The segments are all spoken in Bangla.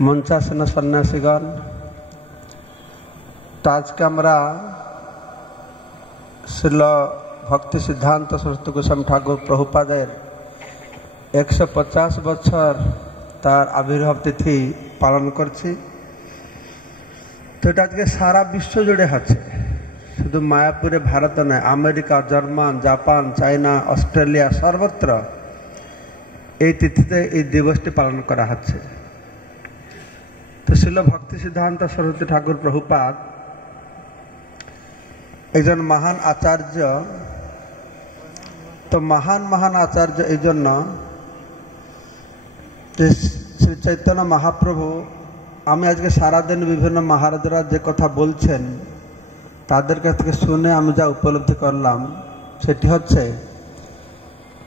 मंचासन सन्यासीगण, तो आज के আমরা श्रील भक्ति सिद्धांत सरस्वती गोस्वामी ठाकुर प्रभुपादेर 150 বছর तार आविर्भाव तिथि पालन करছি। तो এটা আজকে সারা বিশ্ব জুড়ে আছে, শুধু মায়াপুরে ভারত নয়, America, German, Japan, China, Australia সর্বত্র এই তিথিতে এই দিবসটি পালন করা হচ্ছে। তো শ্রীল ভক্তি সিদ্ধান্ত সরস্বতী ঠাকুর প্রভুপাদ একজন মহান আচার্য। তো মহান মহান আচার্য এই জন্য শ্রী চৈতন্য মহাপ্রভু, আমি আজকে সারাদিন বিভিন্ন মহারাজরা যে কথা বলছেন তাদের কাছ থেকে শুনে আমি যা উপলব্ধি করলাম সেটি হচ্ছে,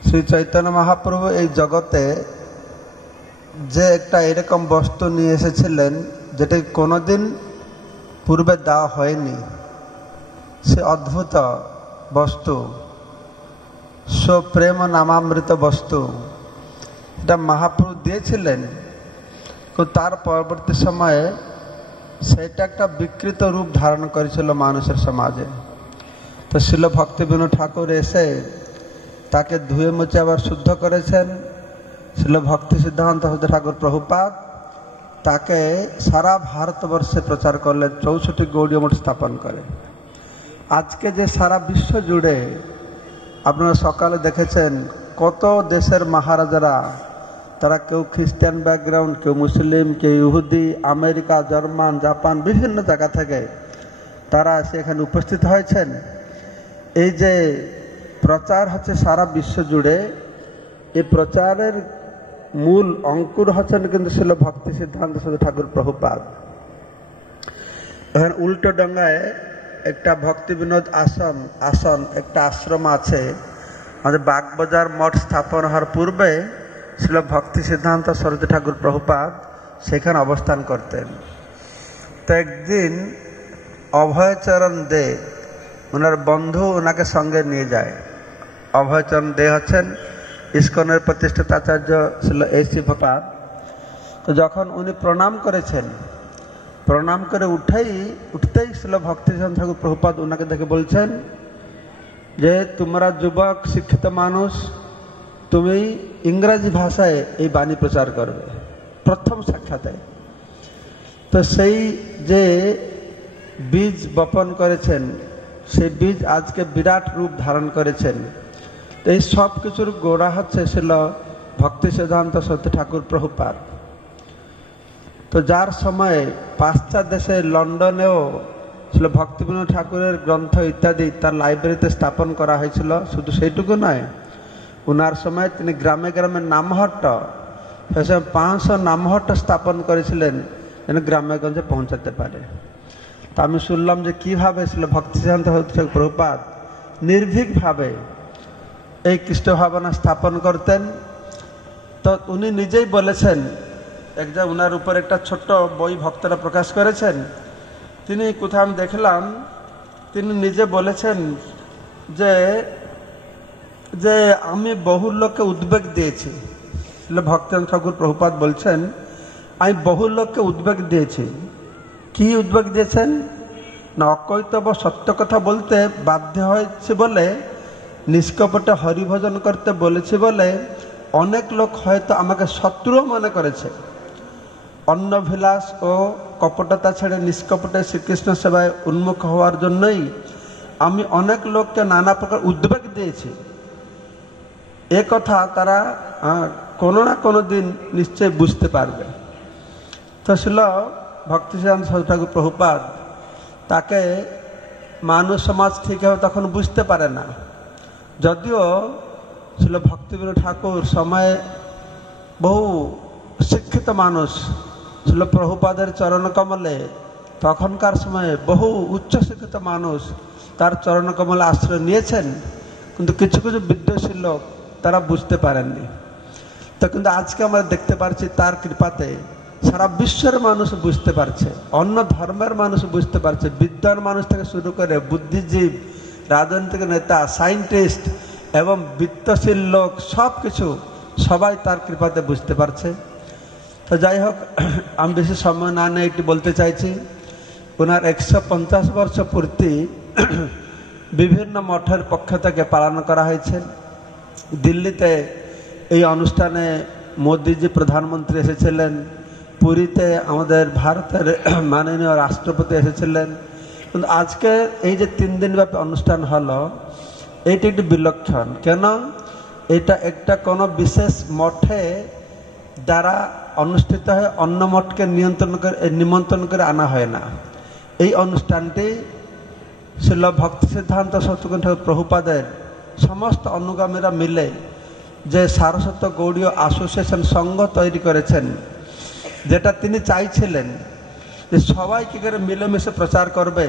শ্রী চৈতন্য মহাপ্রভু এই জগতে যে একটা এরকম বস্তু নিয়ে এসেছিলেন যেটা কোনোদিন পূর্বে দেওয়া হয়নি, সে অদ্ভুত বস্তু, প্রেম নামামৃত বস্তু, এটা মহাপ্রভু দিয়েছিলেন। কিন্তু তার পরবর্তী সময়ে সেটা একটা বিকৃত রূপ ধারণ করেছিল মানুষের সমাজে। তো শ্রীল ভক্তিবিনোদ ঠাকুর এসে তাকে ধুয়ে মুছে আবার শুদ্ধ করেছেন। শ্রীল ভক্তি সিদ্ধান্ত সরস্বতী ঠাকুর প্রভুপাদ তাকে সারা ভারতবর্ষে প্রচার করলেন, 64 গৌড়ীয় মঠ স্থাপন করে। আজকে যে সারা বিশ্ব জুড়ে আপনারা সকালে দেখেছেন কত দেশের মহারাজারা, তারা কেউ খ্রিস্টান ব্যাকগ্রাউন্ড, কেউ মুসলিম, কেউ ইহুদি, আমেরিকা, জার্মান, জাপান, বিভিন্ন জায়গা থেকে তারা এসে এখানে উপস্থিত হয়েছেন। এই যে প্রচার হচ্ছে সারা বিশ্ব জুড়ে, এই প্রচারের মূল অঙ্কুর হচ্ছেন কিন্তু ছিল ভক্তি সিদ্ধান্ত সরস্বতী ঠাকুর প্রভুপাদ। এখন উল্টো ডঙ্গায় একটা ভক্তি বিনোদ আসন একটা আশ্রম আছে। আমাদের বাগবাজার মঠ স্থাপন হওয়ার পূর্বে ছিল ভক্তি সিদ্ধান্ত সরস্বতী ঠাকুর প্রভুপাদ সেখানে অবস্থান করতেন। তো একদিন অভয়চরণ দে, ওনার বন্ধু, ওনাকে সঙ্গে নিয়ে যায়। অভয়চরণ দে হচ্ছেন ইস্কনের প্রতিষ্ঠিত আচার্য ছিল এসি ভপাদ। তো যখন উনি প্রণাম করেছেন, প্রণাম করে উঠতেই ছিল ভক্তি সিদ্ধান্ত ঠাকুর প্রভুপাদ ওনাকে দেখে বলছেন যে, তোমরা যুবক শিক্ষিত মানুষ, তুমি ইংরাজি ভাষায় এই বাণী প্রচার করবে, প্রথম সাক্ষাতে। তো সেই যে বীজ বপন করেছেন, সেই বীজ আজকে বিরাট রূপ ধারণ করেছেন। এই সব কিছুর গোড়া হচ্ছে ছিল ভক্তি সিদ্ধান্ত সরস্বতী ঠাকুর প্রভুপাদ। তো যার সময়ে পাশ্চাত্য দেশে লন্ডনেও ছিল ভক্তিবিনোদ ঠাকুরের গ্রন্থ ইত্যাদি তার লাইব্রেরিতে স্থাপন করা হয়েছিল। শুধু সেইটুকু নয়, উনার সময় তিনি গ্রামে গ্রামে নামহট্ট, সে সময় 500 নামহট্ট স্থাপন করেছিলেন যেন গ্রামে গঞ্জে পৌঁছাতে পারে। তা আমি শুনলাম যে কীভাবে ছিল ভক্তি সিদ্ধান্ত সরস্বতী ঠাকুর প্রভুপাদ নির্ভীকভাবে এই খ্রিস্ট ভাবনা স্থাপন করতেন। তো উনি নিজেই বলেছেন, একজন উনার উপর একটা ছোট্ট বই ভক্তরা প্রকাশ করেছেন, তিনি কোথাও আমি দেখলাম, তিনি নিজে বলেছেন যে আমি বহু লোককে উদ্বেগ দিয়েছি। ভক্তি ঠাকুর প্রভুপাদ বলছেন, আমি বহু লোককে উদ্বেগ দিয়েছি। কি উদ্বেগ দিয়েছেন না, অকৈতব সত্য কথা বলতে বাধ্য হয়েছে বলে, নিষ্কপটে হরিভজন করতে বলেছি বলে অনেক লোক হয়তো আমাকে শত্রুও মনে করেছে। অন্নভিলাস ও কপটতা ছেড়ে নিষ্কপটে শ্রীকৃষ্ণ সেবায় উন্মুখ হওয়ার জন্যই আমি অনেক লোককে নানা প্রকার উদ্বেগ দিয়েছি। এ কথা তারা কোনো না কোনো দিন নিশ্চয় বুঝতে পারবে। তো ছিল ভক্তি সিদ্ধান্ত সরস্বতী ঠাকুর প্রভুপাদ, তাকে মানুষ সমাজ ঠিকভাবে তখন বুঝতে পারে না। যদিও ছিল ভক্তিবিনোদ ঠাকুর সময়ে বহু শিক্ষিত মানুষ ছিল প্রভুপাদের চরণকমলে, তখনকার সময়ে বহু উচ্চশিক্ষিত মানুষ তার চরণকমলে আশ্রয় নিয়েছেন, কিন্তু কিছু কিছু বিদ্বেষী লোক তারা বুঝতে পারেননি। তো কিন্তু আজকে আমরা দেখতে পাচ্ছি তার কৃপাতে সারা বিশ্বের মানুষ বুঝতে পারছে, অন্য ধর্মের মানুষ বুঝতে পারছে, বিদ্বান মানুষ থেকে শুরু করে বুদ্ধিজীব, রাজনৈতিক নেতা, সায়েন্টিস্ট এবং বিত্তশীল লোক সব কিছু সবাই তার কৃপাতে বুঝতে পারছে। তো যাই হোক, আমি বেশি সময় না নিয়ে এটি বলতে চাইছি, ওনার 150 বর্ষ পূর্তি বিভিন্ন মঠের পক্ষ থেকে পালন করা হয়েছে। দিল্লিতে এই অনুষ্ঠানে মোদিজি প্রধানমন্ত্রী এসেছিলেন, পুরীতে আমাদের ভারতের মাননীয় রাষ্ট্রপতি এসেছিলেন। কিন্তু আজকে এই যে 3 দিনব্যাপী অনুষ্ঠান হলো, এইটি একটি বিলক্ষণ। কেন? এটা একটা কোনো বিশেষ মঠে দ্বারা অনুষ্ঠিত হয়, অন্য মঠকে নিমন্ত্রণ করে আনা হয় না। এই অনুষ্ঠানটি শ্রীল ভক্তি সিদ্ধান্ত সত্যগ্রন্থ ঠাকুর প্রভুপাদের সমস্ত অনুগামীরা মিলে যে সারস্বত গৌড়ীয় অ্যাসোসিয়েশন সংঘ তৈরি করেছেন, যেটা তিনি চাইছিলেন যে সবাই কী করে মিলেমিশে প্রচার করবে,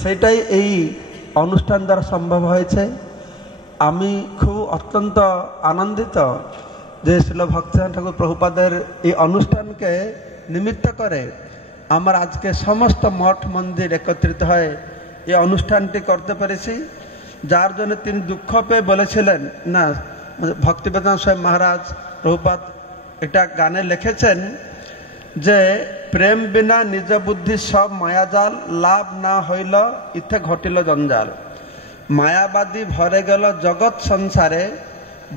সেটাই এই অনুষ্ঠান দ্বারা সম্ভব হয়েছে। আমি খুব অত্যন্ত আনন্দিত যে শ্রীল ভক্তিনাথ ঠাকুর প্রভুপাদের এই অনুষ্ঠানকে নিমিত্ত করে আমার আজকে সমস্ত মঠ মন্দির একত্রিত হয়ে এই অনুষ্ঠানটি করতে পেরেছি, যার জন্য তিনি দুঃখ পেয়ে বলেছিলেন না। ভক্তিবেদান্ত স্বামী মহারাজ প্রভুপাদ একটা গানে লিখেছেন যে প্রেম বিনা নিজ বুদ্ধি সব মায়াজাল, লাভ না হইল ইথে ঘটিল জঞ্জাল। মায়াবাদী ভরে গেল জগৎ সংসারে,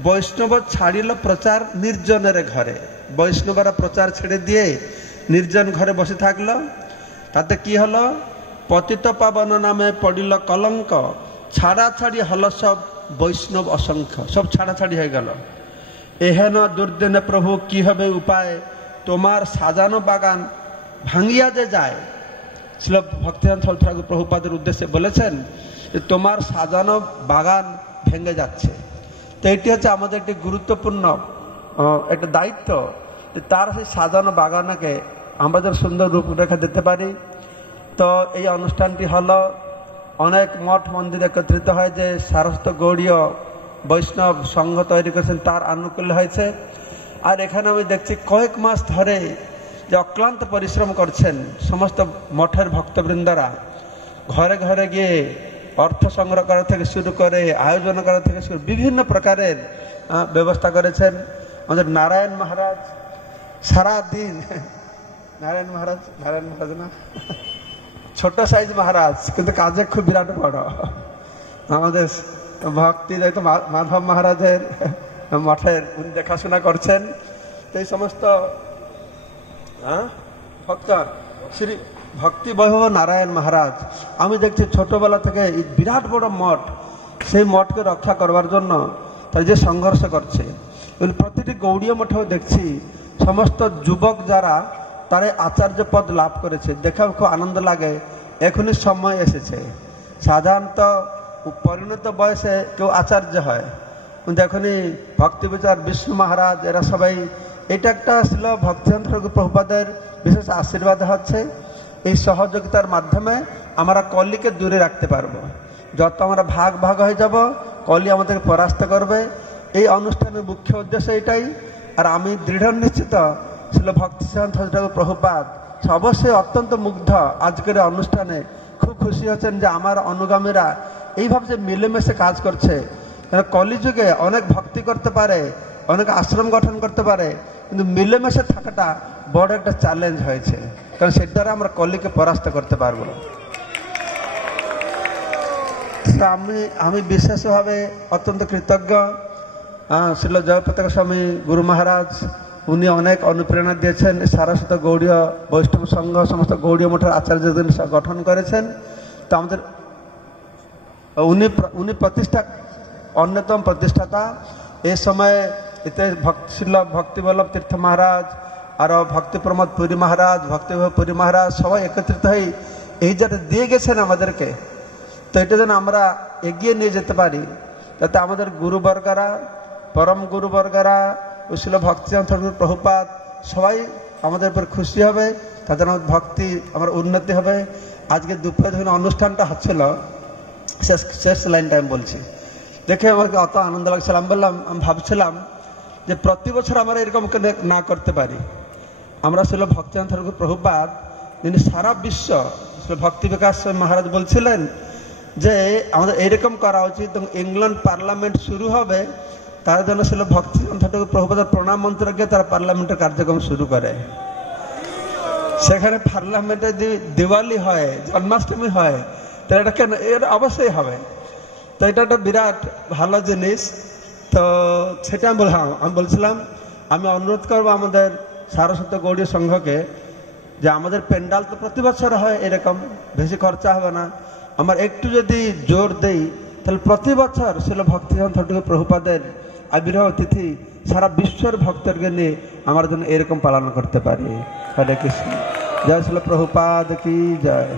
বৈষ্ণব ছাড়িল প্রচার নির্জনের ঘরে। বৈষ্ণবরা প্রচার ছেড়ে দিয়ে নির্জন ঘরে বসে থাকলো, তাতে কি হলো? পতিত পাবন নামে পড়িল কলঙ্ক, ছাড়াছাড়ি হলো সব বৈষ্ণব অসংখ্য, সব ছাড়াছাড়ি হয়ে গেল। এহেন দুর্দিনে প্রভু কি হবে উপায়, তোমার সাজানো বাগান ভাঙিয়া যে যায়। শ্রীল ভক্তিনাথ ঠাকুর প্রভুপাদের উদ্দেশ্যে বলেছেন যে তোমার সাজানো বাগান ভেঙে যাচ্ছে। তো এটি হচ্ছে আমাদের একটি গুরুত্বপূর্ণ একটা দায়িত্ব, যে তার সেই সাজানো বাগানকে আমাদের সুন্দর রূপরেখা দিতে পারি। তো এই অনুষ্ঠানটি হলো অনেক মঠ মন্দির একত্রিত হয় যে সারস্বত গৌড়ীয় বৈষ্ণব সংঘ তৈরি করেছেন, তার আনুকূল্য হয়েছে। আর এখানে আমি দেখছি কয়েক মাস ধরে যে অক্লান্ত পরিশ্রম করছেন সমস্ত মঠের ভক্তবৃন্দরা, ঘরে ঘরে গিয়ে অর্থ সংগ্রহ করা থেকে শুরু করে আয়োজন করা থেকে শুরু বিভিন্ন প্রকারের ব্যবস্থা করেছেন। আমাদের নারায়ণ মহারাজ সারাদিন, নারায়ণ মহারাজ না, ছোট সাইজ মহারাজ, কিন্তু কাজে খুব বিরাট বড়। আমাদের ভক্তি যেহেতু মাধব মহারাজের মঠের উনি দেখাশোনা করছেন। তো এই সমস্ত ভক্ত শ্রী ভক্তি বৈভব নারায়ণ মহারাজ, আমি দেখছি ছোটবেলা থেকে বিরাট বড় মঠ, সেই মঠকে রক্ষা করবার জন্য তার যে সংঘর্ষ করছে। প্রতিটি গৌড়ীয় মঠেও দেখছি সমস্ত যুবক যারা তারা আচার্য পদ লাভ করেছে, দেখে খুব আনন্দ লাগে। এখনই সময় এসেছে, সাধারণত পরিণত বয়সে কেউ আচার্য হয়, কিন্তু এখনই ভক্তি বিচার বিষ্ণু মহারাজ এরা সবাই, এটা একটা ছিল ভক্তিনাথ ঠাকুর প্রভুপাদের বিশেষ আশীর্বাদ হচ্ছে। এই সহযোগিতার মাধ্যমে আমরা কলিকে দূরে রাখতে পারবো। যত আমরা ভাগ ভাগ হয়ে যাব, কলি আমাদেরকে পরাস্ত করবে। এই অনুষ্ঠানের মুখ্য উদ্দেশ্য এটাই। আর আমি দৃঢ় নিশ্চিত ছিল ভক্তিনাথ ঠাকুর প্রভুপাদ অবশ্যই অত্যন্ত মুগ্ধ আজকের অনুষ্ঠানে, খুব খুশি হচ্ছেন যে আমার অনুগামীরা এইভাবে যে মিলেমিশে কাজ করছে। কলিযুগে অনেক ভক্তি করতে পারে, অনেক আশ্রম গঠন করতে পারে, কিন্তু মিলেমিশে থাকাটা বড় একটা চ্যালেঞ্জ হয়েছে, কারণ সেটার দ্বারা আমরা কলিকে পরাস্ত করতে পারবো। আমি বিশেষভাবে অত্যন্ত কৃতজ্ঞ শ্রীল জয়প্রতাপ স্বামী গুরু মহারাজ, উনি অনেক অনুপ্রেরণা দিয়েছেন। সারস্বত গৌড়ীয় বৈষ্ণব সংঘ সমস্ত গৌড়ীয় মঠের আচার্যদের গঠন করেছেন। তো আমাদের উনি অন্যতম প্রতিষ্ঠাতা। এই সময়ে এতে শ্রীল ভক্তিবল্লভ তীর্থ মহারাজ, আরও ভক্তি প্রমোদ পুরী মহারাজ, ভক্তিবল্লভ পুরী মহারাজ সবাই একত্রিত হয়ে এই যেটা দিয়ে গেছেন আমাদেরকে, তো এটা যেন আমরা এগিয়ে নিয়ে যেতে পারি, যাতে আমাদের গুরুবর্গরা, পরম গুরুবর্গরা, শ্রীল ভক্তিনাথ ঠাকুর প্রভুপাদ সবাই আমাদের উপর খুশি হবে, তাদের আমার ভক্তি আমার উন্নতি হবে। আজকে দুপুরে যখন অনুষ্ঠানটা হচ্ছিল, শেষ লাইনটা আমি বলছি, দেখে আমাকে অত আনন্দ লাগছিল। আমি ভাবছিলাম যে প্রতি বছর আমরা এরকম না করতে পারি। আমরা শ্রীল ভক্তিনাথ ঠাকুর প্রভুপাদ, যিনি সারা বিশ্ব, ভক্তি বিকাশ মহারাজ বলছিলেন যে আমাদের এইরকম করা উচিত। ইংল্যান্ড পার্লামেন্ট শুরু হবে, তার জন্য ছিল ভক্তিবিনোদ ঠাকুর প্রভুপাদের প্রণাম মন্ত্র গিয়ে তারা পার্লামেন্টের কার্যক্রম শুরু করে। সেখানে পার্লামেন্টে দিওয়ালি হয়, জন্মাষ্টমী হয়, তো এটা কেন, এটা অবশ্যই হবে। তো এটা একটা বিরাট ভালো জিনিস। তো সেটা আমি বলছিলাম আমি অনুরোধ করবো আমাদের সারস্বত গৌড়ীয় সংঘকে যে আমাদের প্যান্ডাল তো প্রতি বছর হয় এরকম, বেশি খরচা হবে না, আমার একটু যদি জোর দেই তাহলে প্রতি বছর ছিল ভক্তিবিনোদ ঠাকুর প্রভুপাদের আবির্ভাব তিথি সারা বিশ্বের ভক্তকে নিয়ে আমার জন্য এরকম পালন করতে পারি। হরে কৃষ্ণ। জয় ছিল প্রভুপাদ কি জয়।